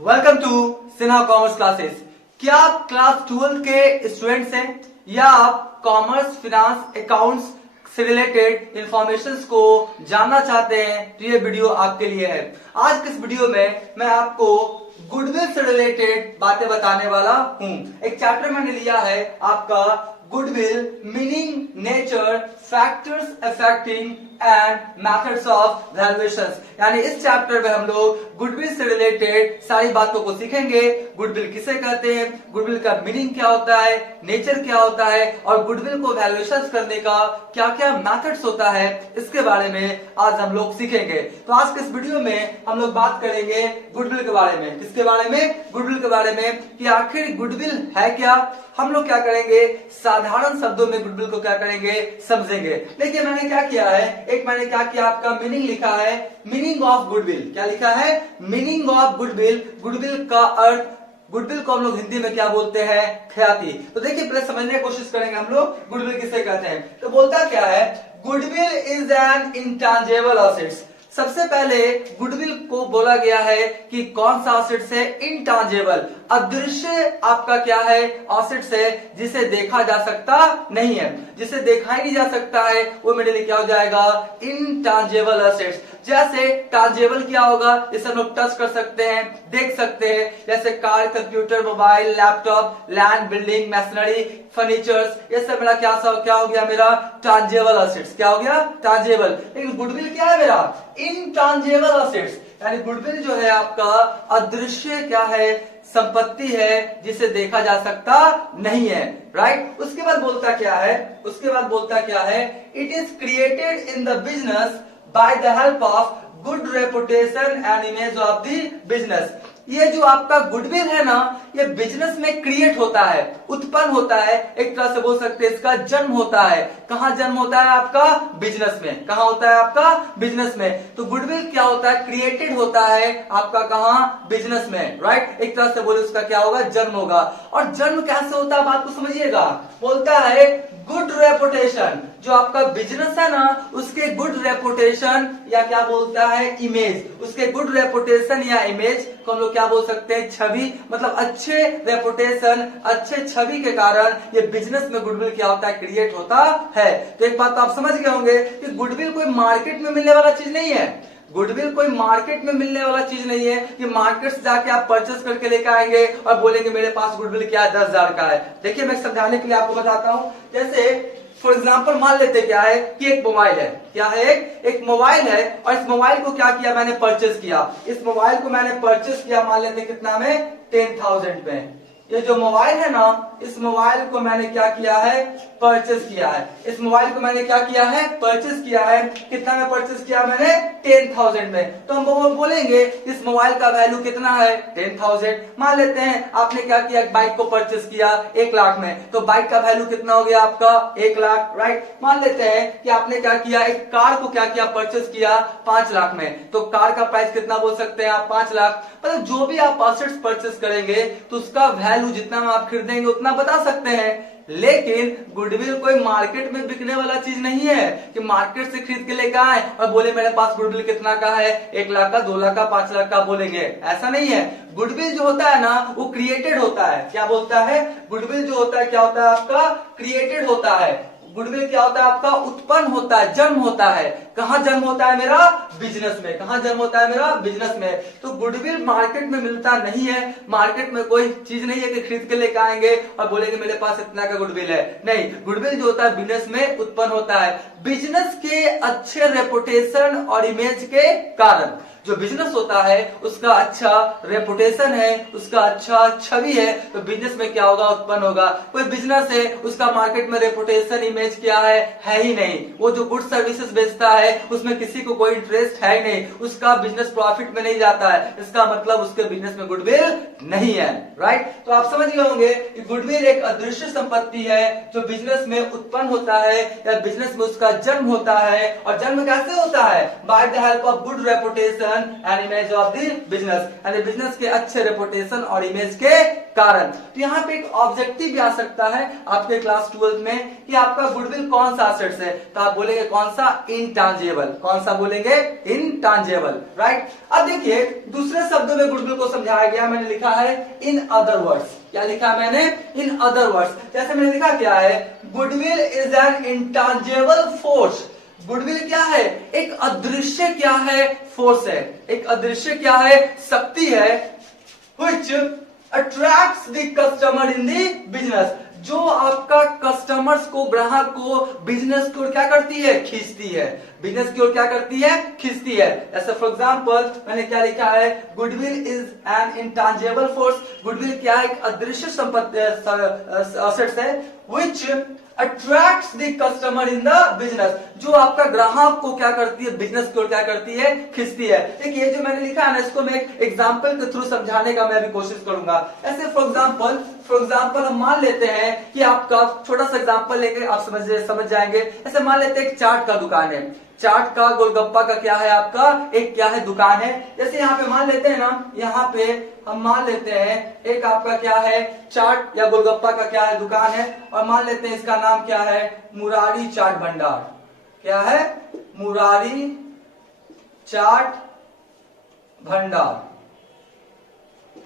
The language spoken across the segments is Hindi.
Welcome to Sinha commerce classes. क्या आप क्लास 12 के स्टूडेंट्स हैं या आप कॉमर्स, फिनांस, अकाउंट्स से रिलेटेड इंफॉर्मेशन को जानना चाहते हैं तो ये वीडियो आपके लिए है। आज के इस वीडियो में मैं आपको गुडविल से रिलेटेड बातें बताने वाला हूं। एक चैप्टर मैंने लिया है आपका goodwill, meaning, nature, factors affecting and methods of valuation. यानी इस चैप्टर में हम लोग गुडविल से रिलेटेड सारी बातों को सीखेंगे। गुडविल किसे कहते हैं, गुडविल का मीनिंग क्या होता है, नेचर क्या होता है और गुडविल को वैल्यूएशन करने का क्या क्या मेथड्स होता है, इसके बारे में आज हम लोग सीखेंगे। तो आज के इस वीडियो में हम लोग बात करेंगे गुडविल के बारे में। किसके बारे में? गुडविल के बारे में कि आखिर गुडविल है क्या। हम लोग क्या करेंगे, साधारण शब्दों में गुडविल को क्या करेंगे, समझेंगे। देखिए मैंने क्या किया है, मैंने क्या किया, आपका मीनिंग लिखा है, मीनिंग ऑफ गुडविल। क्या लिखा है? Meaning of goodwill. गुडविल का अर्थ, गुडविल को हम लोग हिंदी में क्या बोलते हैं, ख्याति। तो देखिए पहले समझने की कोशिश करेंगे हम लोग गुडविल किसे कहते हैं। तो बोलता क्या है, goodwill is N intangible assets. सबसे पहले गुडविल को बोला गया है कि कौन सा एसेट्स है, इंटेंजिबल, अदृश्य आपका क्या है, एसेट्स है जिसे देखा जा सकता नहीं है, जिसे देखा ही नहीं जा सकता है, वो मेरे लिए क्या हो जाएगा, इंटेंजिबल एसेट्स। जैसे टांजेबल क्या होगा, जिसे हम लोग टच कर सकते हैं, देख सकते हैं, जैसे car, computer, mobile, laptop, land, building, machinery, furnitures, ये सब मेरा क्या हो गया, मेरा टांजेबल एसेट्स। क्या हो गया, टांजेबल। लेकिन गुडविल क्या है मेरा, इंटेंजिबल एसेट्स। यानी गुडविल जो है आपका अदृश्य क्या है, संपत्ति है जिसे देखा जा सकता नहीं है, राइट। उसके बाद बोलता क्या है, it is created in the business by the help of good reputation and image of the business. ये जो आपका गुडविल है ना, ये बिजनेस में क्रिएट होता है, उत्पन्न होता है, एक तरह से बोल सकते हैं इसका जन्म होता है। कहां जन्म होता है आपका, बिजनेस में। कहां होता है आपका, बिजनेस में। तो गुडविल क्या होता है, क्रिएटेड होता है आपका कहां, बिजनेस में, राइट। एक तरह से बोले उसका क्या होगा, जन्म होगा। और जन्म कैसे होता है, बात को समझिएगा। बोलता है गुड रेपुटेशन, जो आपका बिजनेस है ना, उसके गुड रेपुटेशन या क्या बोलता है, इमेज, उसके गुड रेपुटेशन या इमेज को हम लोग क्या बोल सकते हैं, छवि, मतलब अच्छे रेपुटेशन, अच्छे छवि के कारण ये बिजनेस में गुडविल क्या होता है, क्रिएट होता है। तो एक बात तो आप समझ गए होंगे कि गुडविल कोई मार्केट में मिलने वाला चीज नहीं है। गुडविल कोई मार्केट में मिलने वाला चीज नहीं है कि मार्केट से जाके आप परचेस करके लेकर आएंगे और बोलेंगे मेरे पास गुडविल क्या है, 10,000 का है। देखिए मैं समझाने के लिए आपको बताता हूं। जैसे फॉर एग्जाम्पल मान लेते क्या है कि एक मोबाइल है, क्या है, एक मोबाइल है और इस मोबाइल को क्या किया, मैंने परचेस किया। इस मोबाइल को मैंने परचेस किया, मान लेते कितना में, 10,000 में। ये जो मोबाइल है ना, इस मोबाइल को मैंने क्या किया है, परचेस किया है। इस मोबाइल को मैंने क्या किया है, परचेस किया है। कितना में परचेस किया मैंने, 10,000 में। तो हम बोलेंगे इस मोबाइल का वैल्यू कितना है, 10,000। मान लेते हैं आपने क्या किया, एक बाइक को परचेस किया 1 लाख में, तो बाइक का वैल्यू कितना हो गया आपका, 1 लाख, राइट। मान लेते हैं कि आपने क्या किया, एक कार को क्या किया, परचेस किया 5 लाख में, तो कार का प्राइस कितना बोल सकते हैं आप, 5 लाख। मतलब जो भी आप एसेट्स परचेस करेंगे तो उसका वैल्यू जितना आप खरीदेंगे उतना बता सकते हैं। लेकिन गुडविल कोई मार्केट में बिकने वाला चीज नहीं है कि मार्केट से खरीद के लेकर आए और बोले मेरे पास गुडविल कितना का है, 1 लाख का, 2 लाख का, 5 लाख का, बोलेंगे। ऐसा नहीं है। गुडविल जो होता है ना, वो क्रिएटेड होता है। क्या बोलता है, गुडविल जो होता है क्या होता है आपका, क्रिएटेड होता है। गुडविल क्या होता है आपका, उत्पन्न होता है, जन्म होता है। कहां जन्म होता है मेरा, बिजनेस में। कहां जन्म होता है मेरा, बिजनेस में। तो गुडविल मार्केट में मिलता नहीं है। मार्केट में कोई चीज नहीं है कि खरीद के लेकर आएंगे और बोलेंगे मेरे पास इतना का गुडविल है। नहीं, गुडविल जो होता है बिजनेस में उत्पन्न होता है, बिजनेस के अच्छे रेपुटेशन और इमेज के कारण। जो बिजनेस होता है उसका अच्छा रेपुटेशन है, उसका अच्छा छवि है, तो बिजनेस में क्या होगा, उत्पन्न होगा। कोई बिजनेस है, उसका मार्केट में रेपुटेशन, इमेज क्या है ही नहीं। वो जो गुड सर्विसेज बेचता है उसमें किसी को कोई इंटरेस्ट है ही नहीं, उसका बिजनेस प्रॉफिट में नहीं जाता है, इसका मतलब उसके बिजनेस में गुडविल नहीं है, राइट। तो आप समझ गए होंगे कि गुडविल एक अदृश्य संपत्ति है जो बिजनेस में उत्पन्न होता है या बिजनेस में उसका जन्म होता है। और जन्म कैसे होता है, by the help of good reputation and image of the business, यानी बिजनेस के अच्छे रेपुटेशन और इमेज के कारण। तो यहाँ पे एक ऑब्जेक्टिव भी आ सकता है आपके क्लास 12 में कि आपका गुडविल कौन सा एसेट्स है, तो आप बोलेंगे कौन सा, इनटांजिबल। कौन सा बोलेंगे, इनटांजिबल, राइट। अब देखिए दूसरे शब्दों में गुडविल को समझाया गया, मैंने लिखा है इन अदर वर्ड्स। क्या लिखा है मैंने, इन अदर वर्ड्स। जैसे मैंने लिखा क्या है, goodwill is an intangible force. Goodwill क्या है, एक अदृश्य क्या है, फोर्स है, एक अदृश्य क्या है, शक्ति है, which attracts the customer in the business, जो आपका कस्टमर्स को, ग्राहक को बिजनेस की ओर क्या करती है, खींचती है, बिजनेस की ओर क्या करती है, खींचती है। ऐसे फॉर एग्जांपल मैंने क्या लिखा है, goodwill is an intangible force. Goodwill क्या है, एक अदृश्य संपत्ति एसेट्स है, which attracts the customer in the business, जो आपका ग्राहक को क्या करती है, बिजनेस की ओर क्या करती है, खींचती है। देखिए ये जो मैंने लिखा है ना, इसको मैं एक एग्जांपल के थ्रू समझाने का मैं भी कोशिश करूंगा। ऐसे फॉर एग्जांपल हम मान लेते हैं कि आपका छोटा सा एग्जांपल लेके आप समझ जाएंगे। ऐसे मान लेते हैं एक चाट का दुकान है, चाट का, गोलगप्पा का क्या है आपका, एक क्या है, दुकान है। जैसे यहाँ पे मान लेते हैं ना, यहाँ पे हम मान लेते हैं एक आपका क्या है, चाट या गोलगप्पा का क्या है, दुकान है, और मान लेते हैं इसका नाम क्या है, मुरारी चाट भंडार। क्या है, मुरारी चाट भंडार।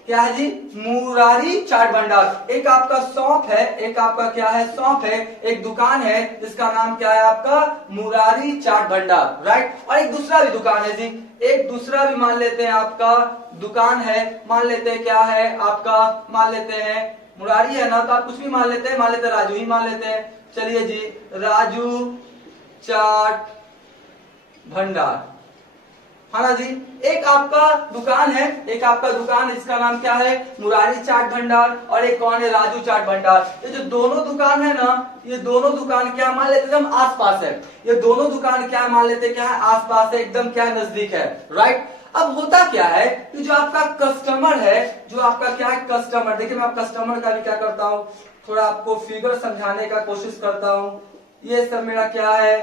क्या है जी, मुरारी चाट भंडार। एक आपका शॉप है, एक आपका क्या है, शॉप है, एक दुकान है जिसका नाम क्या है आपका, मुरारी चाट भंडार, राइट। और एक दूसरा भी दुकान है जी, एक दूसरा भी मान लेते हैं आपका दुकान है, मान लेते हैं क्या है आपका, मान लेते हैं मुरारी है ना, तो आप कुछ भी मान लेते हैं, मान लेते हैं राजू ही मान लेते हैं। चलिए जी, राजू चाट भंडार, हाँ ना जी। एक आपका दुकान है, एक आपका दुकान, इसका नाम क्या है, मुरारी चाट भंडार, और एक कौन है, राजू चाट भंडार। ये जो दोनों दुकान है ना, ये दोनों दुकान क्या मान लेते हैं, हम आसपास है। ये दोनों दुकान क्या मान लेते हैं, क्या है, आसपास है, एकदम क्या है, नजदीक है, राइट। अब होता क्या है कि जो आपका कस्टमर है, जो आपका क्या है, कस्टमर, देखिए मैं आप कस्टमर का भी क्या करता हूँ, थोड़ा आपको फिगर समझाने का कोशिश करता हूँ। ये सब मेरा क्या है,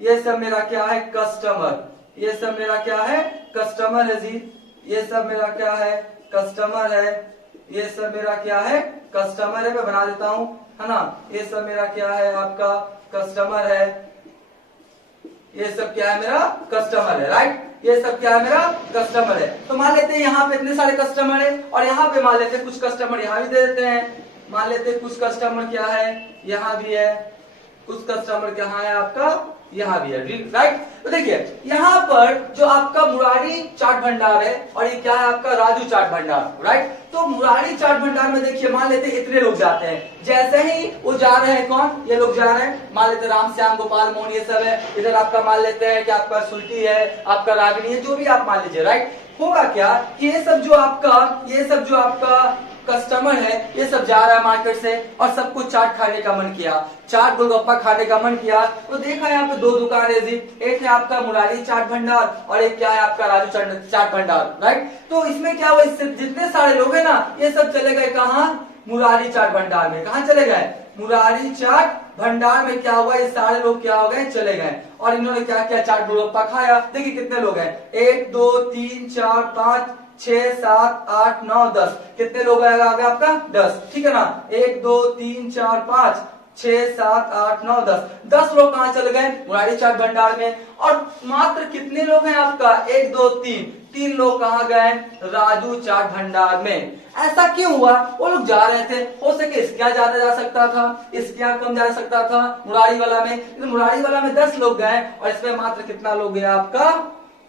ये सब मेरा क्या है, कस्टमर। ये सब मेरा क्या है, कस्टमर है जी। ये सब मेरा क्या है, कस्टमर है। ये सब मेरा क्या है, कस्टमर है, मैं बना देता हूं, है ना। ये सब मेरा क्या है, आपका कस्टमर है। ये सब क्या है, मेरा कस्टमर है, राइट। ये सब क्या है, मेरा कस्टमर है। तो मान लेते हैं यहाँ पे इतने सारे कस्टमर है, और यहाँ पे मान लेते हैं कुछ कस्टमर यहाँ भी दे देते हैं। मान लेते हैं कुछ कस्टमर क्या है, यहाँ भी है, कुछ कस्टमर कहाँ है आपका, यहाँ भी है, राइट। तो देखिए यहाँ पर जो आपका मुरारी चाट भंडार है, और ये क्या है आपका, राजू चाट भंडार, राइट। तो मुरारी चाट भंडार में देखिए मान लेते हैं इतने लोग जाते हैं, जैसे ही वो जा रहे हैं, कौन, ये लोग जा रहे हैं, मान लेते हैं राम श्याम गोपाल मोहन, ये सब है। इधर आपका मान लेते हैं कि आपका सुल्टी है, आपका रागिनी है, जो भी आप मान लीजिए, राइट। होगा क्या कि ये सब जो आपका कस्टमर है, ये सब जा रहा है मार्केट से, और सबको चाट खाने का मन किया, चाट गोलगप्पा खाने का मन किया। तो देखा यहाँ पे दो दुकान है जी, एक है आपका मुरारी चाट भंडार, और एक क्या है आपका राजू चाट भंडार, राइट। तो इसमें क्या हुआ, इससे जितने सारे लोग हैं ना, ये सब चले गए कहाँ, मुरारी चाट भंडार में। कहाँ चले गए, मुरारी चाट भंडार में। क्या हुआ, ये सारे लोग क्या हो गए, चले गए, और इन्होंने क्या किया, चाट गोलगप्पा खाया। देखिए कितने लोग हैं, 1 2 3 4 5 6 7 8 9 10, कितने लोग आएगा आगे आपका, 10, ठीक है ना। 1 2 3 4 5 6 7 8 9 10 लोग कहाँ चले गए, मुरारी चाट भंडार में। और मात्र कितने लोग हैं आपका, 1 2 3 लोग कहाँ गए, राजू चाट भंडार में। ऐसा क्यों हुआ, वो लोग जा रहे थे, हो सके इसके यहाँ ज्यादा जा सकता था, इसके यहाँ कम जा सकता था, मुरारी वाला में। मुरारी वाला में 10 लोग गए, और इसमें मात्र कितना लोग गया आपका,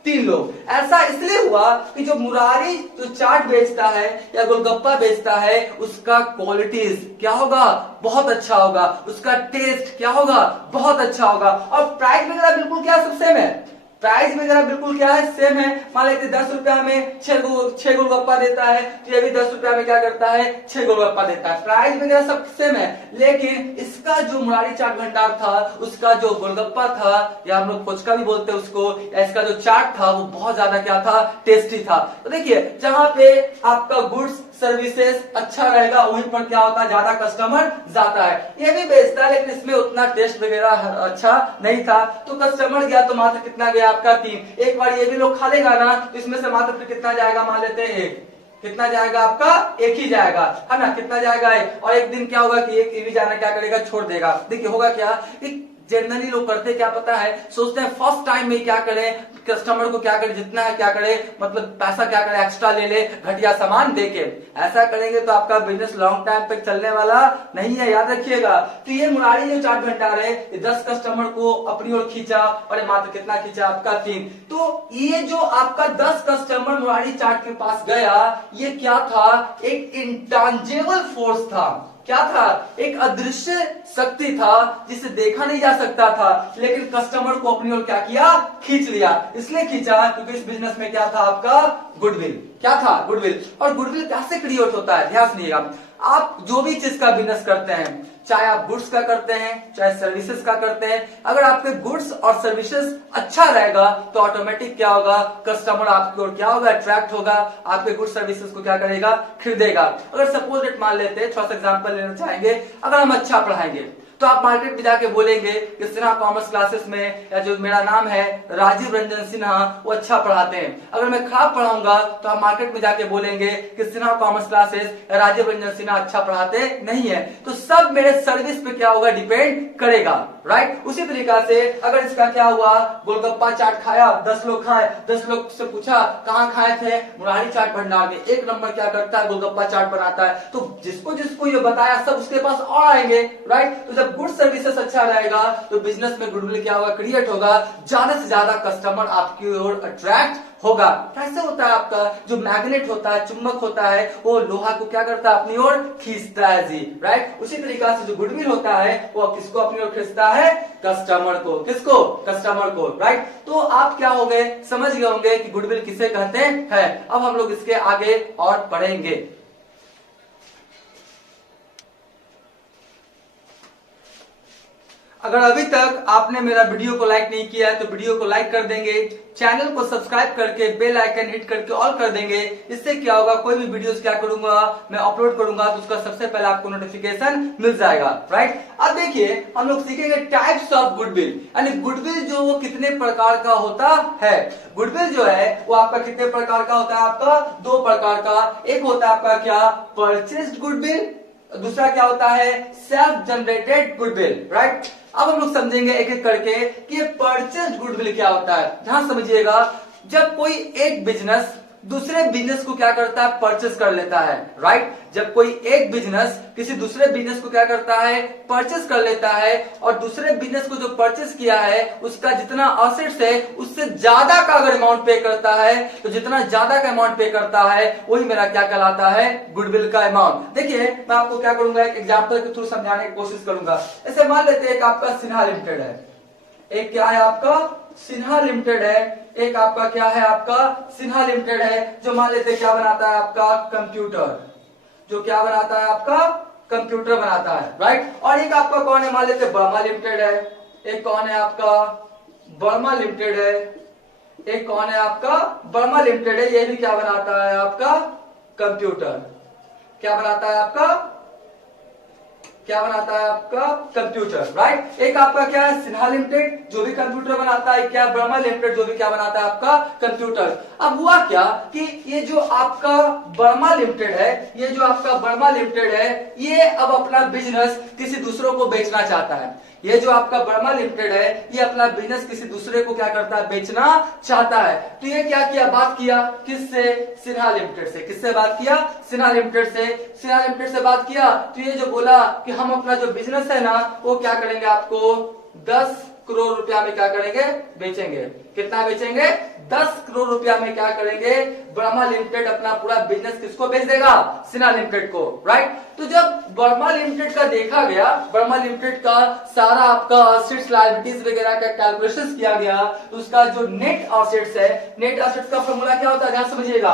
3 लोग। ऐसा इसलिए हुआ कि जो मुरारी जो चाट बेचता है या गोलगप्पा बेचता है, उसका क्वालिटीज क्या होगा, बहुत अच्छा होगा, उसका टेस्ट क्या होगा, बहुत अच्छा होगा, और प्राइस वगैरह बिल्कुल क्या सब सेम है, प्राइस वगैरह बिल्कुल क्या है, सेम है। मान लेते 10 रुपया में 6 गोलगप्पा देता है, तो ये भी 10 रुपया में क्या करता है, 6 गोलगप्पा देता है, प्राइस वगैरह सब सेम है। लेकिन इसका जो मुरारी चाट भंडार था, उसका जो गोलगप्पा था, या हम लोग पुचका भी बोलते हैं उसको, या इसका जो चाट था, वो बहुत ज्यादा क्या था, टेस्टी था। तो देखिए जहां पे आपका गुड्स सर्विसेज अच्छा रहेगा, वहीं पर क्या होता है, ज्यादा कस्टमर जाता है। ये भी बेचता है, लेकिन इसमें उतना टेस्ट वगैरह अच्छा नहीं था, तो कस्टमर गया तो मात्र कितना गया आपका, 3। एक बार ये भी लोग खा लेगा ना, तो इसमें से मात्र फिर कितना जाएगा, मान लेते हैं 1, कितना जाएगा आपका, एक ही जाएगा, है ना, कितना जाएगा एक, और एक दिन क्या होगा कि एक ईवी जाना क्या करेगा, छोड़ देगा। देखिए होगा क्या, जनरली लोग करते क्या पता है, सोचते हैं फर्स्ट टाइम में क्या करें, कस्टमर को क्या करें, जितना है क्या करें, मतलब पैसा क्या करें, एक्स्ट्रा ले ले, घटिया सामान देके। ऐसा करेंगे तो आपका बिजनेस लॉन्ग टाइम तक चलने वाला नहीं है, याद रखिएगा। तो ये मुरारी जो चाट भंडार है, 10 कस्टमर को अपनी ओर खींचा, और मात्र कितना खींचा आपका, 3। तो ये जो आपका 10 कस्टमर मुरारी चाट के पास गया, ये क्या था, एक इंटेंजिबल फोर्स था। क्या था, एक अदृश्य शक्ति था जिसे देखा नहीं जा सकता था, लेकिन कस्टमर को अपनी ओर क्या किया, खींच लिया। इसलिए खींचा क्योंकि इस बिजनेस में क्या था आपका, गुडविल। क्या था, गुडविल। और गुडविल कैसे क्रिएट होता है, ध्यान सुनिएगा। आप जो भी चीज का बिजनेस करते हैं, चाहे आप गुड्स का करते हैं, चाहे सर्विसेज का करते हैं, अगर आपके गुड्स और सर्विसेज अच्छा रहेगा तो ऑटोमेटिक क्या होगा, कस्टमर आपकी ओर क्या होगा, अट्रैक्ट होगा, आपके गुड्स सर्विसेज को क्या करेगा, खरीदेगा। अगर सपोज इट मान लेते हैं, थोड़ा सा एग्जांपल लेना चाहेंगे, अगर हम अच्छा पढ़ाएंगे तो आप मार्केट में जाके बोलेंगे कि सिन्हा कॉमर्स क्लासेस में, या जो मेरा नाम है राजीव रंजन सिन्हा, वो अच्छा पढ़ाते हैं। अगर मैं खराब पढ़ाऊंगा तो आप मार्केट में जाके बोलेंगे कि सिन्हा कॉमर्स क्लासेस या राजीव रंजन सिन्हा अच्छा पढ़ाते नहीं है। तो सब मेरे सर्विस पे क्या होगा, डिपेंड करेगा, राइट। उसी तरीका से अगर इसका क्या हुआ, गोलगप्पा चाट खाया, 10 लोग खाए, 10 लोग से पूछा कहाँ खाए थे, मुरारी चाट भंडार में, 1 नंबर क्या करता है, गोलगप्पा चाट बनाता है। तो जिसको जिसको ये बताया सब उसके पास और आएंगे, राइट। तो जब गुड सर्विसेज अच्छा रहेगा तो बिजनेस में गुडविल क्या होगा, क्रिएट होगा, ज्यादा से ज्यादा कस्टमर आपकी ओर अट्रैक्ट होगा। कैसे होता है, आपका जो मैग्नेट होता है, चुंबक होता है, वो लोहा को क्या करता है, अपनी ओर खींचता है जी, राइट। उसी तरीका से जो गुडविल होता है वो किसको अपनी ओर खींचता है, कस्टमर को। किसको, कस्टमर को, राइट। तो आप क्या हो गए, समझ गए होंगे कि गुडविल किसे कहते हैं। अब हम लोग इसके आगे और पढ़ेंगे। अगर अभी तक आपने मेरा वीडियो को लाइक नहीं किया है तो वीडियो को लाइक कर देंगे, चैनल को सब्सक्राइब करके बेल आइकन हिट करके ऑल कर देंगे। इससे क्या होगा, कोई भी वीडियोस क्या करूंगा मैं अपलोड करूंगा तो उसका सबसे पहले आपको नोटिफिकेशन मिल जाएगा, राइट। अब देखिए हम लोग सीखेंगे टाइप्स ऑफ गुडविल, यानी गुडविल जो वो कितने प्रकार का होता है। गुडविल जो है वो आपका कितने प्रकार का होता है, आपका 2 प्रकार का। एक होता है आपका क्या, परचेस्ड गुडविल, दूसरा क्या होता है, सेल्फ जनरेटेड गुडविल, राइट। अब हम लोग समझेंगे एक एक करके कि ये परचेस्ड गुडविल क्या होता है। ध्यान समझिएगा, जब कोई एक बिजनेस दूसरे बिजनेस को क्या करता है, परचेस कर लेता है, राइट। जब कोई एक बिजनेस किसी दूसरे बिजनेस को क्या करता है, परचेस कर लेता है, और दूसरे बिजनेस को जो परचेस किया है उसका जितना असेट्स है उससे ज्यादा का अगर अमाउंट पे करता है, तो जितना ज्यादा का अमाउंट पे करता है वही मेरा क्या कहलाता है, गुडविल का अमाउंट। देखिए मैं आपको क्या करूंगा, एक एग्जाम्पल के थ्रू समझाने की कोशिश करूंगा। ऐसे मान लेते हैं एक आपका सिन्हा लिमिटेड है, एक क्या है आपका, सिन्हा लिमिटेड है, एक आपका क्या है, आपका सिन्हा लिमिटेड है, जो मान लेते क्या बनाता है, आपका कंप्यूटर, जो क्या बनाता है, आपका कंप्यूटर बनाता है, राइट। और एक आपका कौन है, मान लेते वर्मा लिमिटेड है, एक कौन है आपका वर्मा लिमिटेड है, एक कौन है आपका वर्मा लिमिटेड है, ये भी क्या बनाता है, आपका कंप्यूटर। क्या बनाता है, आपका क्या बनाता है, आपका कंप्यूटर, राइट। एक आपका क्या है, सिन्हा लिमिटेड जो भी कंप्यूटर बनाता है, क्या वर्मा लिमिटेड जो भी क्या बनाता है, आपका कंप्यूटर। अब हुआ क्या कि ये जो आपका वर्मा लिमिटेड है, ये जो आपका वर्मा लिमिटेड है, ये अब अपना बिजनेस किसी दूसरों को बेचना चाहता है। ये जो आपका वर्मा लिमिटेड है ये अपना बिजनेस किसी दूसरे को क्या करता है, बेचना चाहता है। तो ये क्या किया, बात किया किससे, सिन्हा लिमिटेड से। किससे बात किया, सिन्हा लिमिटेड से। सिन्हा लिमिटेड से बात किया तो ये जो बोला कि हम अपना जो बिजनेस है ना वो क्या करेंगे, आपको 10 करोड़ रुपया में क्या करेंगे, बेचेंगे। कितना बेचेंगे, 10 करोड़ रुपया में क्या करेंगे, वर्मा लिमिटेड अपना पूरा बिजनेस किसको बेच देगा, सिन्हा लिमिटेड को, राइट। तो जब वर्मा लिमिटेड का देखा गया, वर्मा लिमिटेड का सारा आपका असेट्स लायबिलिटीज वगैरह का कैलकुलेशन किया गया, तो उसका जो नेट असेट्स है, नेट असेट्स का फॉर्मूला क्या होता है, ध्यान समझिएगा।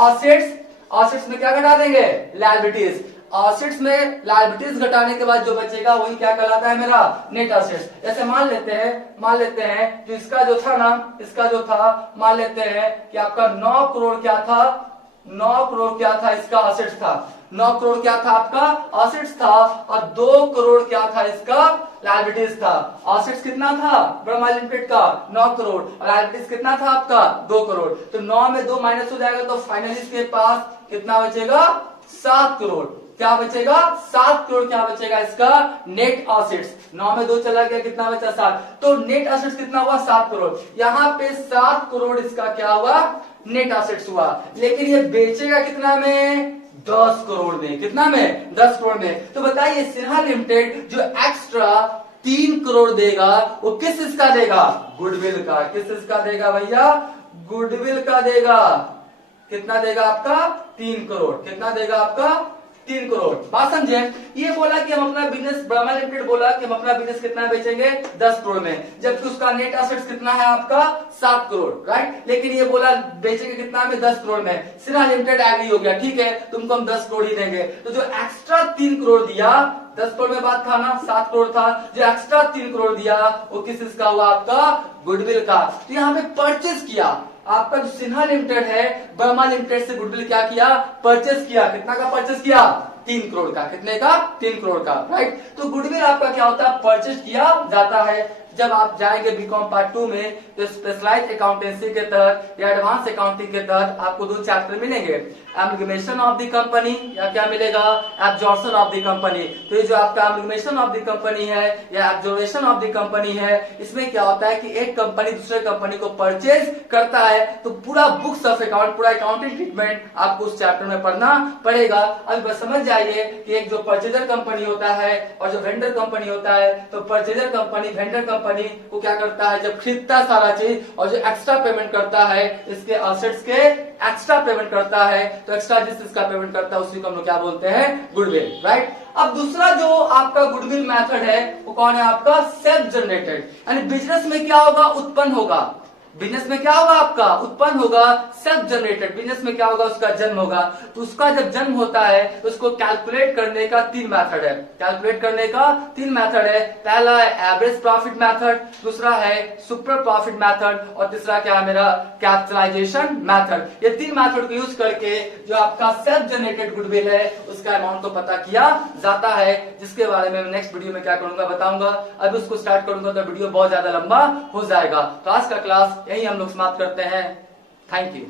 असेट्स में क्या घटा देंगे, लायबिलिटीज। असेट्स में लायबिलिटीज घटाने के बाद जो बचेगा वही क्या कहलाता है, मेरा नेट असेट्स। जैसे मान लेते हैं जो इसका जो था ना, इसका जो था मान लेते हैं कि आपका 9 करोड़ क्या था, 9 करोड़ क्या था इसका असेट्स था, 9 करोड़ क्या था आपका असेट्स था, और 2 करोड़ क्या था इसका लायबिलिटीज था। असेट्स कितना था ब्रह्मा लिमिटेड का 9 करोड़, और लायबिलिटीज कितना था आपका 2 करोड़। तो 9 में 2 माइनस हो जाएगा, तो फाइनली इसके पास कितना बचेगा 7 करोड़। क्या बचेगा 7 करोड़। क्या बचेगा इसका नेट असेट्स। 9 में 2 चला गया, कितना बचा 7। तो नेट असेट्स कितना हुआ 7 करोड़। यहाँ पे 7 करोड़ इसका क्या हुआ नेट असेट्स हुआ। लेकिन ये बेचेगा कितना में 10 करोड़ में। कितना में 10 करोड़ में। तो बताइए सिन्हा लिमिटेड जो एक्स्ट्रा 3 करोड़ देगा वो किस इसका देगा गुडविल का। किस इसका देगा भैया गुडविल का देगा। कितना देगा आपका 3 करोड़। कितना देगा आपका 3 करोड़। बात समझे। ये बोला कि हम अपना बिजनेस ब्रह्मा लिमिटेड बोला कि हम अपना बिजनेस कितना बेचेंगे 10 करोड़ में, जबकि उसका नेट एसेट्स कितना है आपका 7 करोड़ राइट। लेकिन ये बोला बेचेंगे कितना में 10 करोड़ में। सिन्हा लिमिटेड एग्री हो गया, ठीक है तुमको हम 10 करोड़ ही देंगे। तो जो एक्स्ट्रा 3 करोड़ दिया 10 करोड़ में बात था ना 7 करोड़ था, जो एक्स्ट्रा 3 करोड़ दिया वो किस इसका हुआ आपका गुडविल का। तो यहाँ पे परचेज किया आपका जो सिन्हा लिमिटेड है ब्रह्मा लिमिटेड से गुडविल क्या किया परचेज किया। कितना का परचेज किया 3 करोड़ का। कितने का 3 करोड़ का राइट। तो गुडविल आपका क्या होता है परचेज किया जाता है। जब आप जाएंगे बीकॉम पार्ट 2 में तो स्पेशलाइज्ड अकाउंटेंसी के तहत या एडवांस अकाउंटिंग के तहत आपको 2 चैप्टर मिलेंगे, एमलगमेशन ऑफ द कंपनी या क्या मिलेगा एब्जॉर्प्शन ऑफ द कंपनी। तो ये जो आपका एमलगमेशन ऑफ द कंपनी है या एब्जॉर्प्शन ऑफ द कंपनी है, इसमें क्या होता है कि एक कंपनी दूसरे कंपनी को परचेज करता है तो पूरा बुक्स ऑफ अकाउंट पूरा अकाउंटिंग ट्रीटमेंट आपको उस चैप्टर में पढ़ना पड़ेगा। अब बस समझ जाइए कि एक जो परचेजर कंपनी होता है और जो वेंडर कंपनी होता है, तो परचेजर कंपनी वेंडर कंपनी को क्या करता है जब खरीदता सारा चीज और जो एक्स्ट्रा पेमेंट करता है इसके असेट्स के एक्स्ट्रा पेमेंट करता है, तो एक्स्ट्रा जिस इसका पेमेंट करता है उसी को हम लोग क्या बोलते हैं गुडविल राइट। अब दूसरा जो आपका गुडविल मेथड है वो कौन है आपका सेल्फ जनरेटेड। यानी बिजनेस में क्या होगा उत्पन्न होगा। बिजनेस में क्या होगा आपका उत्पन्न होगा सेल्फ जनरेटेड। बिजनेस में क्या होगा उसका जन्म होगा। तो उसका जब जन्म होता है तो उसको कैलकुलेट करने का 3 मेथड है। कैलकुलेट करने का 3 मेथड है। पहला है एवरेज प्रॉफिट मेथड, दूसरा है सुपर प्रॉफिट मेथड और तीसरा क्या है मेरा कैपिटलाइजेशन मेथड। ये 3 मेथड को यूज करके जो आपका सेल्फ जनरेटेड गुडविल है उसका अमाउंट को पता किया जाता है, जिसके बारे में नेक्स्ट वीडियो में क्या करूंगा बताऊंगा। अभी उसको स्टार्ट करूंगा तो वीडियो बहुत ज्यादा लंबा हो जाएगा। तो आज का क्लास यही हम लोग समाप्त करते हैं। Thank you.